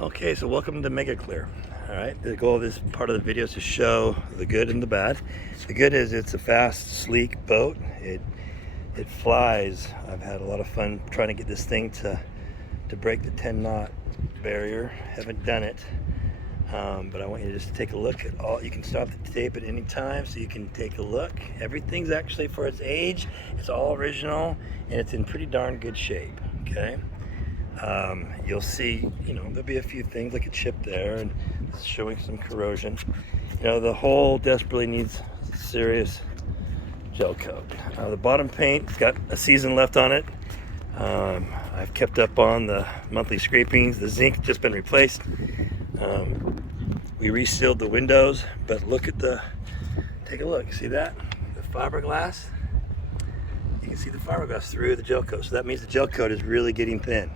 Okay, so welcome to Mega Clear. All right, the goal of this part of the video is to show the good and the bad. The good is it's a fast, sleek boat. It flies. I've had a lot of fun trying to get this thing to break the 10 knot barrier. Haven't done it, but I want you to just take a look at all. You can stop the tape at any time, so you can take a look. Everything's actually for its age. It's all original, and it's in pretty darn good shape. Okay. You'll see, there'll be a few things like a chip there and showing some corrosion. The hull desperately needs serious gel coat. The bottom paint's got a season left on it. I've kept up on the monthly scrapings. The zinc just been replaced. We resealed the windows, but take a look, see that? The fiberglass? You can see the fiberglass through the gel coat, so that means the gel coat is really getting thin.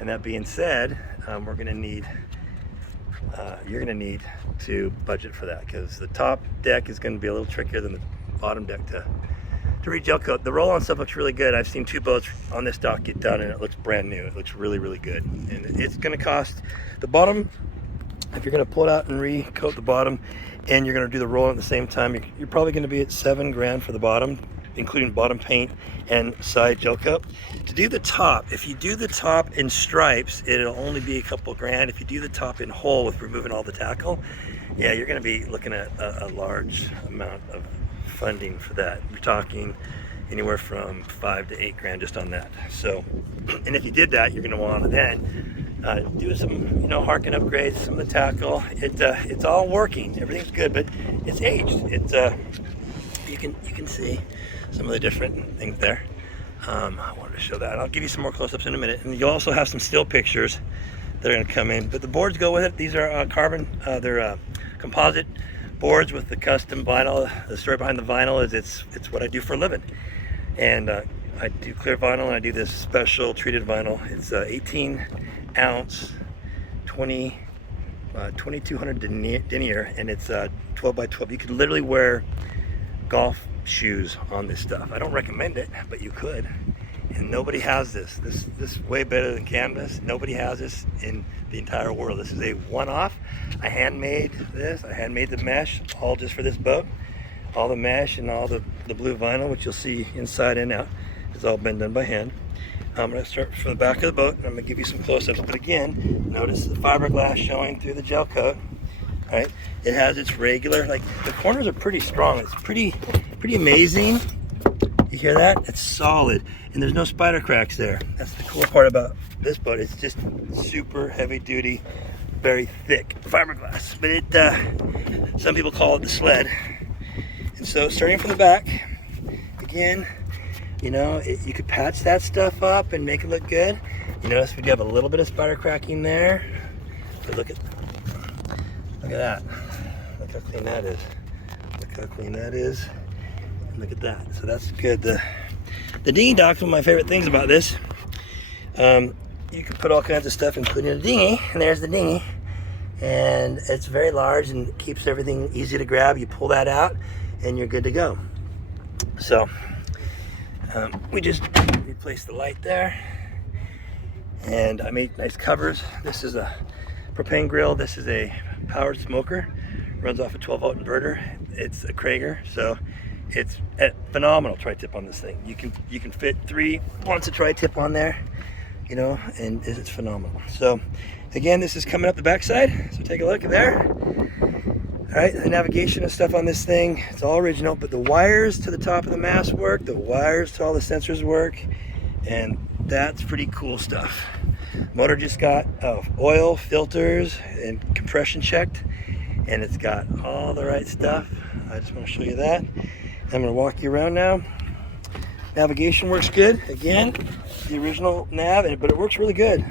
And that being said, you're going to need to budget for that, because the top deck is going to be a little trickier than the bottom deck to re-gel coat. The roll-on stuff looks really good. I've seen 2 boats on this dock get done, and it looks brand new. It looks really, really good. And it's going to cost the bottom, if you're going to pull it out and re-coat the bottom, and you're going to do the roll-on at the same time, you're probably going to be at $7 grand for the bottom, including bottom paint and side gel coat. To do the top, if you do the top in stripes, it'll only be a couple grand. If you do the top in whole with removing all the tackle, yeah, you're going to be looking at a large amount of funding for that. We're talking anywhere from 5 to 8 grand just on that. So, and if you did that, you're going to want to then do some, harken upgrades, some of the tackle. It's all working. Everything's good, but it's aged. You can see some of the different things there. I wanted to show that. I'll give you some more close-ups in a minute, and you'll also have some still pictures that are going to come in. But the boards go with it. These are carbon. They're composite boards with the custom vinyl. The story behind the vinyl is it's what I do for a living, and I do clear vinyl, and I do this special treated vinyl. It's 18 ounce 2200 denier, and it's 12 by 12. You could literally wear golf shoes on this stuff. I don't recommend it, but you could. And nobody has this. This way better than canvas. Nobody has this in the entire world. This is a one-off. I handmade this. I handmade the mesh all just for this boat. All the mesh and all the blue vinyl, which you'll see inside and out, has all been done by hand. I'm going to start from the back of the boat, and I'm going to give you some close-ups. But again, notice the fiberglass showing through the gel coat. Right? It has its regular, the corners are pretty strong. It's pretty amazing. You hear that? It's solid, and there's no spider cracks there. That's the cool part about this boat. It's just super heavy duty, very thick fiberglass. But some people call it the sled. And so starting from the back, again, you could patch that stuff up and make it look good. You notice we do have a little bit of spider cracking there. But look at that. Look how clean that is. Look how clean that is. And look at that. So that's good. The dinghy dock is one of my favorite things about this. You can put all kinds of stuff, including a dinghy. And there's the dinghy. And it's very large and keeps everything easy to grab. You pull that out and you're good to go. So we just replaced the light there. And I made nice covers. This is a propane grill. This is a powered smoker, runs off a 12-volt inverter. It's a Krager, so it's a phenomenal tri-tip on this thing. You can fit 3 once a tri-tip on there, and it's phenomenal. So again, this is coming up the backside, so take a look there. All right, the navigation and stuff on this thing, it's all original, but the wires to the top of the mast work, the wires to all the sensors work, and that's pretty cool stuff. Motor just got oil, filters, and compression checked, and it's got all the right stuff. I just want to show you that. I'm going to walk you around now. Navigation works good. Again, the original nav, but it works really good.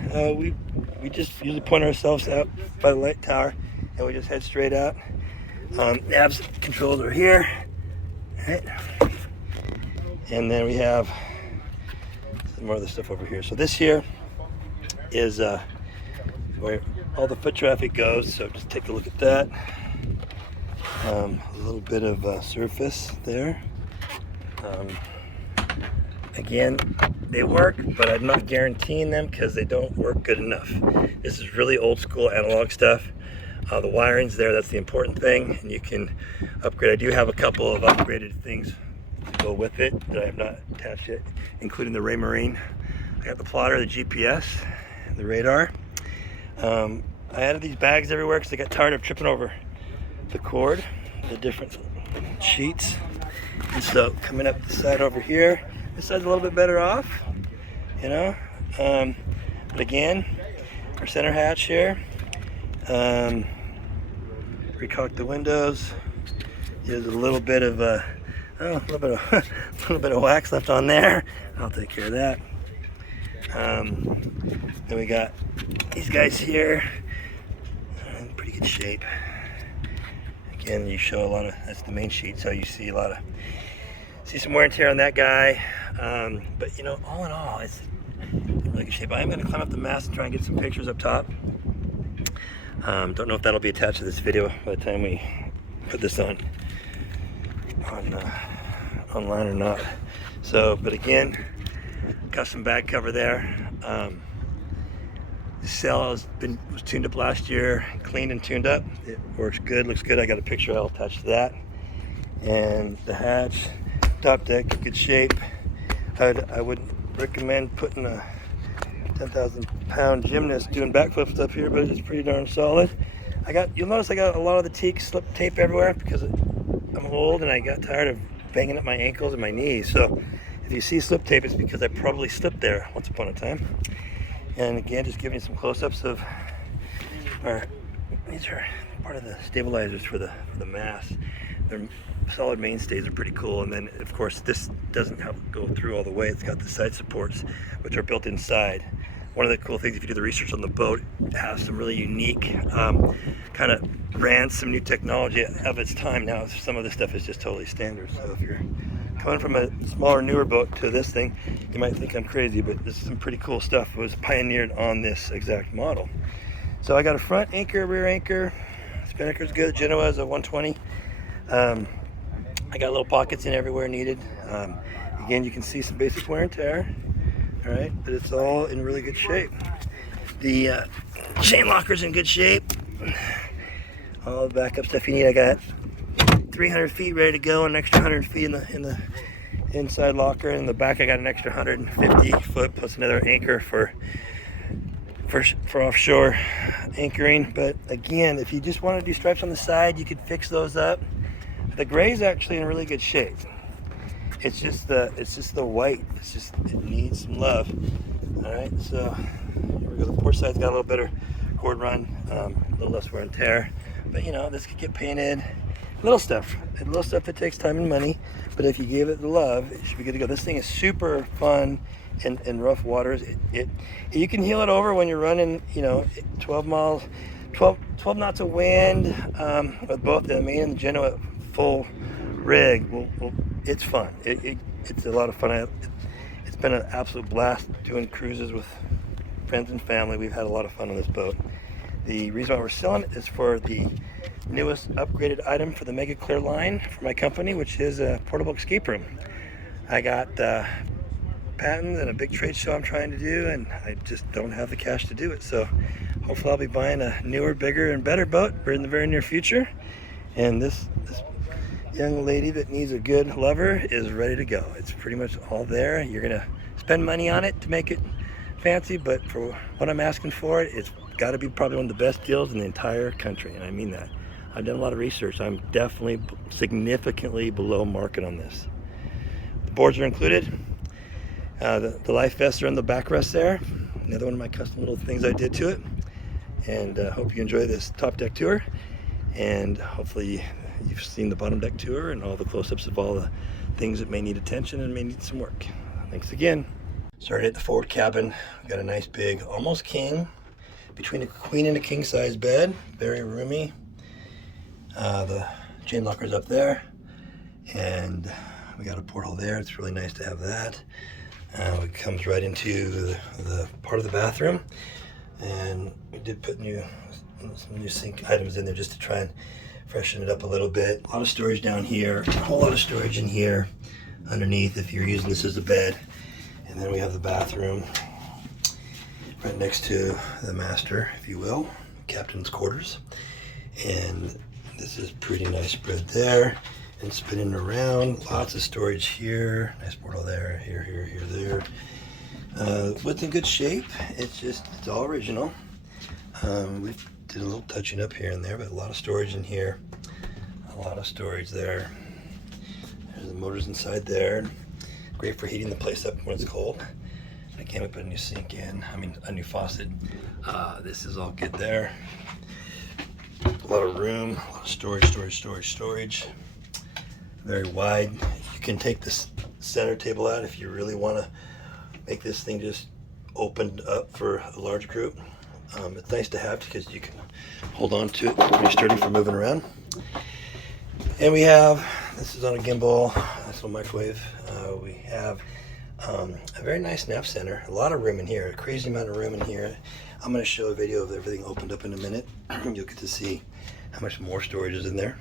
We just usually point ourselves out by the light tower, and we just head straight out. Nav's controls are here. Right. And then we have some more of the stuff over here. So this here is where all the foot traffic goes, so just take a look at that. A little bit of surface there. Again, they work, but I'm not guaranteeing them because they don't work good enough. This is really old school analog stuff. The wiring's there, that's the important thing, and you can upgrade. I do have a couple of upgraded things to go with it that I have not attached yet, including the Raymarine. I got the plotter, the GPS, the radar. I added these bags everywhere because I got tired of tripping over the cord, the different sheets. And so coming up the side over here, this side's a little bit better off, you know. But again, our center hatch here. Recaulk the windows. There's a little bit of a little bit of wax left on there. I'll take care of that. Then we got these guys here in pretty good shape. Again, you show a lot of, that's the main sheet, so you see some wear and tear on that guy. But you know, all in all, it's in really good shape. I'm going to climb up the mast and try and get some pictures up top. Don't know if that'll be attached to this video by the time we put this online or not. So, but again, custom bag cover there. The sail was tuned up last year, cleaned and tuned up. It works good, looks good. I got a picture I'll attach to that. And the hatch, top deck, good shape. I would recommend putting a 10,000 pound gymnast doing backflips up here, but it's pretty darn solid. You'll notice I got a lot of the teak slip tape everywhere because I'm old and I got tired of banging up my ankles and my knees. So if you see slip tape, it's because I probably slipped there once upon a time. And again, just giving you some close-ups of these are part of the stabilizers for the mast. Their solid mainstays are pretty cool. And then of course this doesn't have to go through all the way. It's got the side supports, which are built inside. One of the cool things, if you do the research on the boat, it has some really unique kind of brands, some new technology of its time. Now some of this stuff is just totally standard. So if you're coming from a smaller, newer boat to this thing, you might think I'm crazy, but this is some pretty cool stuff. It was pioneered on this exact model. So I got a front anchor, rear anchor. Spinnaker's good. Genoa is a 120. I got little pockets in everywhere needed. Again, you can see some basic wear and tear. All right, but it's all in really good shape. The chain locker's in good shape. All the backup stuff you need. I got 300 feet ready to go, an extra 100 feet in the inside locker. In the back, I got an extra 150 foot plus another anchor for offshore anchoring. But again, if you just want to do stripes on the side, you could fix those up. The gray's actually in really good shape. It's just the white. It needs some love. All right, so here we go. The port side's got a little better cord run, a little less wear and tear. But you know, this could get painted. Little stuff that takes time and money. But if you give it the love, it should be good to go. This thing is super fun in rough waters. You can heel it over when you're running, you know, 12 knots of wind with both the main and the Genoa full rig. It's fun. It's a lot of fun. It's been an absolute blast doing cruises with friends and family. We've had a lot of fun on this boat. The reason why we're selling it is for the newest upgraded item for the Mega Clear line for my company, which is a portable escape room. I got patents and a big trade show I'm trying to do, and I just don't have the cash to do it. So hopefully I'll be buying a newer, bigger, and better boat in the very near future. And this young lady that needs a good lover is ready to go. It's pretty much all there. You're gonna spend money on it to make it fancy, but for what I'm asking for it, it's got to be probably one of the best deals in the entire country, and I mean that. I've done a lot of research. I'm definitely significantly below market on this. The boards are included. The life vests are in the backrest there. Another one of my custom little things I did to it. And hope you enjoy this top deck tour. And hopefully you've seen the bottom deck tour and all the close-ups of all the things that may need attention and may need some work. Thanks again. Started at the forward cabin. We've got a nice big, almost king, between a queen and a king size bed. Very roomy. The chain locker's up there. And we got a porthole there. It's really nice to have that. It comes right into the part of the bathroom. And we did put some new sink items in there just to try and freshen it up a little bit. A lot of storage down here, a whole lot of storage in here underneath if you're using this as a bed. And then we have the bathroom right next to the master, if you will, captain's quarters. And this is pretty nice spread there and spinning around. Lots of storage here. Nice portal there, here, there. What's in good shape? It's all original. We did a little touching up here and there, but a lot of storage in here. A lot of storage there. There's the motors inside there. Great for heating the place up when it's cold. I can't wait to put a new sink in. I mean, a new faucet. This is all good there. A lot of room, a lot of storage. Very wide. You can take this center table out if you really want to make this thing just opened up for a large group. It's nice to have because you can hold on to it. Pretty sturdy for moving around. And we have, this is on a gimbal, nice little microwave. We have a very nice nap center. A lot of room in here, a crazy amount of room in here. I'm going to show a video of everything opened up in a minute. You'll get to see how much more storage is in there.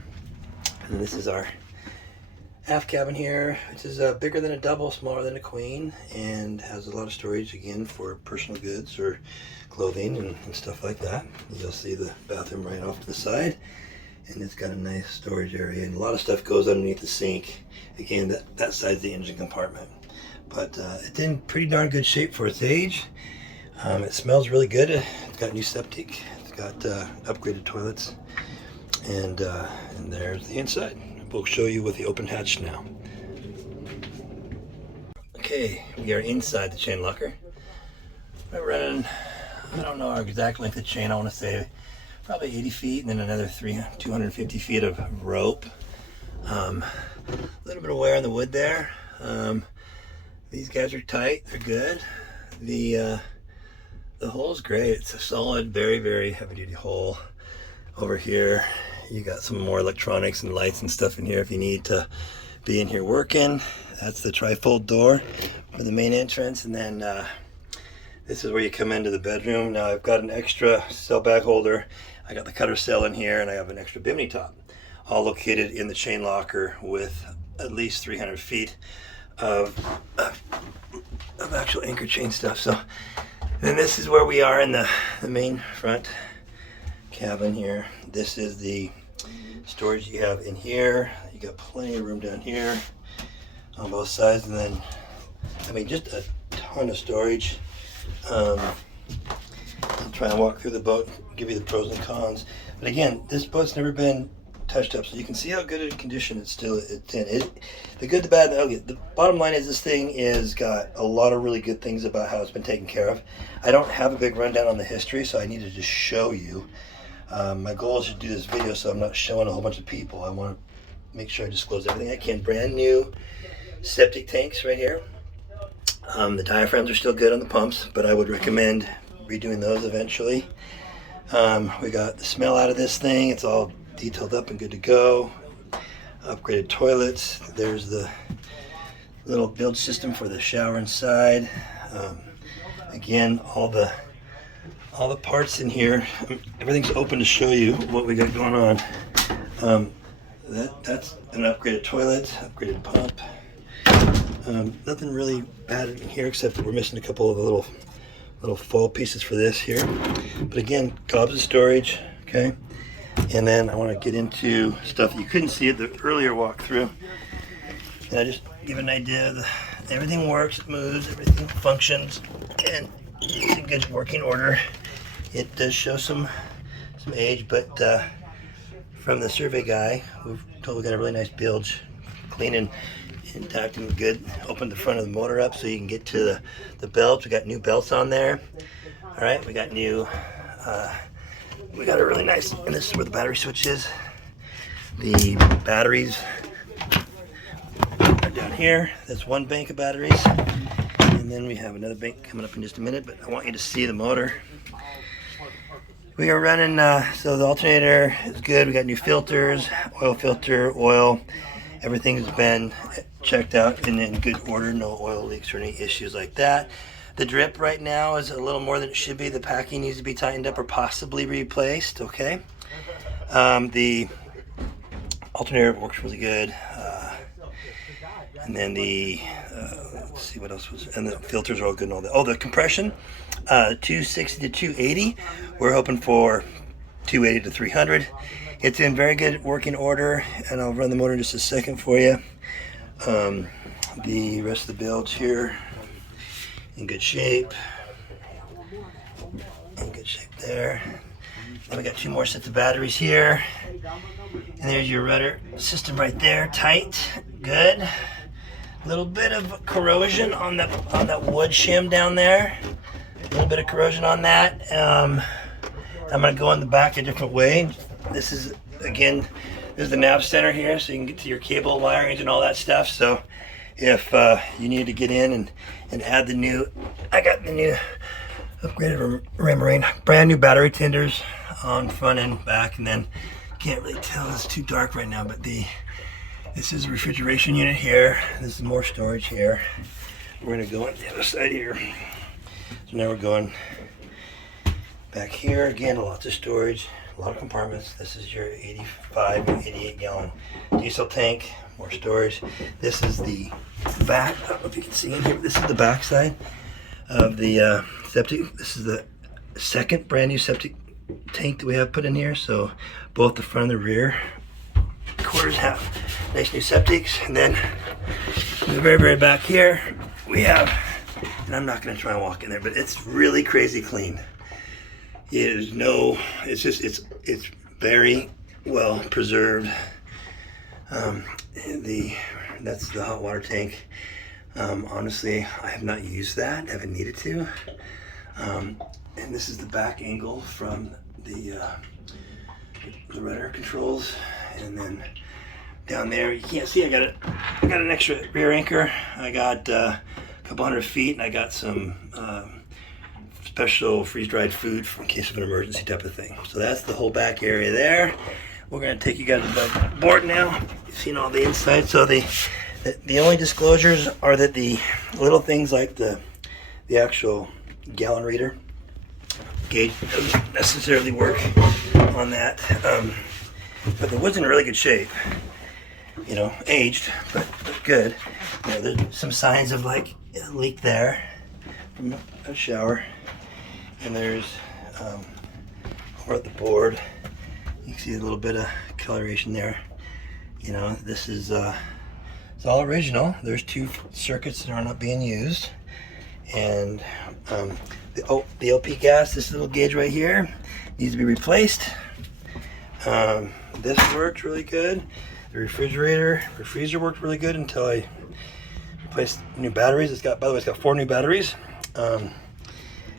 And this is our aft cabin here, which is bigger than a double, smaller than a queen, and has a lot of storage again for personal goods or clothing and stuff like that. You'll see the bathroom right off to the side, and it's got a nice storage area, and a lot of stuff goes underneath the sink. Again, that side's the engine compartment, but it's in pretty darn good shape for its age. It smells really good. It's got new septic. It's got upgraded toilets, and there's the inside. We'll show you with the open hatch now. Okay, we are inside the chain locker. We're running, I don't know our exact length of chain. I want to say probably 80 feet, and then another 250 feet of rope. A little bit of wear on the wood there. These guys are tight. They're good. The hull's great. It's a solid, very, very heavy-duty hull. Over here, you got some more electronics and lights and stuff in here if you need to be in here working. That's the trifold door for the main entrance, and then this is where you come into the bedroom. Now I've got an extra cell bag holder. I got the cutter cell in here, and I have an extra bimini top, all located in the chain locker with at least 300 feet of actual anchor chain stuff. So then this is where we are in the main front cabin here. This is the storage you have in here. You got plenty of room down here on both sides, and then I mean just a ton of storage. I'll try and walk through the boat, give you the pros and cons. But again, this boat's never been touched up, so you can see how good a condition it's in. The good, the bad, the ugly. The bottom line is this thing is got a lot of really good things about how it's been taken care of. I don't have a big rundown on the history, so I need to just show you. My goal is to do this video so I'm not showing a whole bunch of people. I want to make sure I disclose everything I can. Brand new septic tanks right here. The diaphragms are still good on the pumps, but I would recommend redoing those eventually. We got the smell out of this thing. It's all detailed up and good to go. Upgraded toilets. There's the little build system for the shower inside. Again, all the parts in here. Everything's open to show you what we got going on. That's an upgraded toilet, upgraded pump. Nothing really bad in here except that we're missing a couple of the little foil pieces for this here. But again, gobs of storage, okay? And then I want to get into stuff you couldn't see at the earlier walkthrough. And I just give an idea that everything works, it moves, everything functions, and it's in good working order. It does show some age, but from the survey guy, we've totally got a really nice bilge, clean and intact and good. Opened the front of the motor up so you can get to the belts. We got new belts on there. All right, we got new, we got a really nice, and this is where the battery switch is. The batteries are down here. That's one bank of batteries. And then we have another bank coming up in just a minute, but I want you to see the motor. We are running, so the alternator is good. We got new filters, oil filter, oil. Everything has been checked out and in good order. No oil leaks or any issues like that. The drip right now is a little more than it should be. The packing needs to be tightened up or possibly replaced, okay? The alternator works really good. And then the let's see what else was, and the filters are all good and all that. Oh, the compression, 260 to 280. We're hoping for 280 to 300. It's in very good working order, and I'll run the motor in just a second for you. The rest of the bilge here in good shape. In good shape there. Then we got 2 more sets of batteries here. And there's your rudder system right there, tight, good. A little bit of corrosion on that wood shim down there. A little bit of corrosion on that. I'm gonna go in the back a different way. This is, again, this is the nav center here, so you can get to your cable wirings and all that stuff. So if you need to get in and add the new, I got the new upgraded Raymarine, brand new battery tenders on front and back, and then can't really tell, it's too dark right now, but this is a refrigeration unit here. This is more storage here. We're gonna go on the other side here. So now we're going back here again, lots of storage, a lot of compartments. This is your 85, 88 gallon diesel tank, more storage. This is the back, I don't know if you can see in here, but this is the back side of the septic. This is the second brand new septic tank that we have put in here. So both the front and the rear quarters have nice new septics. And then in the very, very back here, we have, and I'm not gonna try and walk in there, but it's really crazy clean. It's just, it's very well preserved. That's the hot water tank. Honestly, I have not used that, haven't needed to. And this is the back angle from the rudder controls. And then down there, you can't see, I got an extra rear anchor. I got a couple 100 feet, and I got some special freeze-dried food in case of an emergency type of thing. So that's the whole back area there. We're gonna take you guys to the board now. You've seen all the inside. So the only disclosures are that the little things like the actual gallon reader gauge doesn't necessarily work on that. But the wood's in really good shape. You know, aged, but good. You know, there's some signs of like a leak there from a shower. And there's over at the board, you can see a little bit of coloration there. You know, this is it's all original. There's 2 circuits that are not being used. And the LP gas, this little gauge right here, needs to be replaced. This worked really good. The refrigerator worked really good until I replaced new batteries. By the way, it's got 4 new batteries.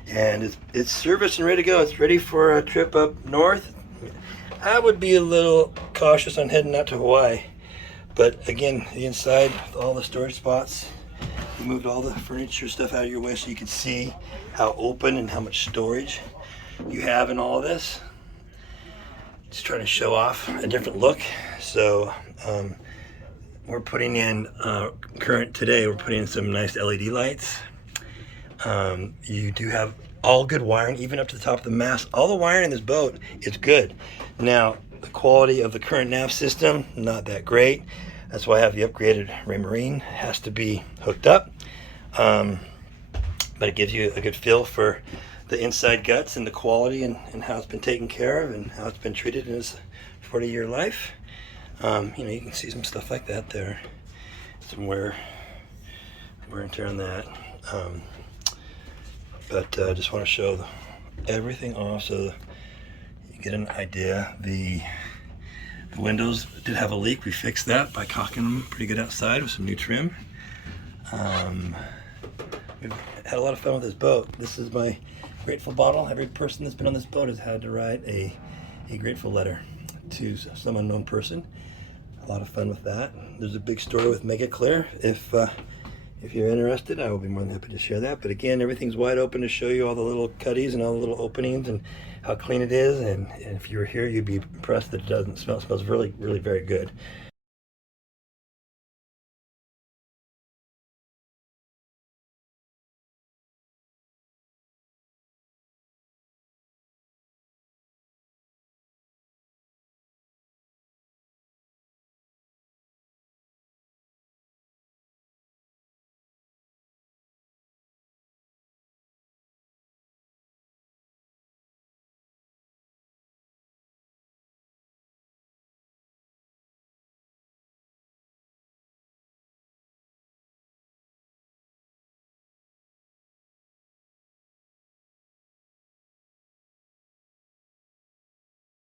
And it's serviced and ready to go. It's ready for a trip up north. I would be a little cautious on heading out to Hawaii. But again, the inside, all the storage spots, we moved all the furniture stuff out of your way so you can see how open and how much storage you have in all of this. Just trying to show off a different look. So we're putting in, today we're putting in some nice LED lights. You do have all good wiring, even up to the top of the mast. All the wiring in this boat is good. Now, the quality of the current nav system, not that great. That's why I have the upgraded Raymarine. It has to be hooked up. But it gives you a good feel for the inside guts and the quality and how it's been taken care of and how it's been treated in its 40-year life. You know, you can see some stuff like that there. Some wear and tear on that. But I just want to show everything off so you get an idea. The windows did have a leak. We fixed that by caulking them pretty good outside with some new trim. We've had a lot of fun with this boat. This is my grateful bottle. Every person that's been on this boat has had to write a grateful letter to some unknown person. A lot of fun with that. There's a big story with Mega Clear. If you're interested, I will be more than happy to share that. But again, everything's wide open to show you all the little cutties and all the little openings and how clean it is. And if you were here, you'd be impressed that it doesn't smell. It smells really, really very good.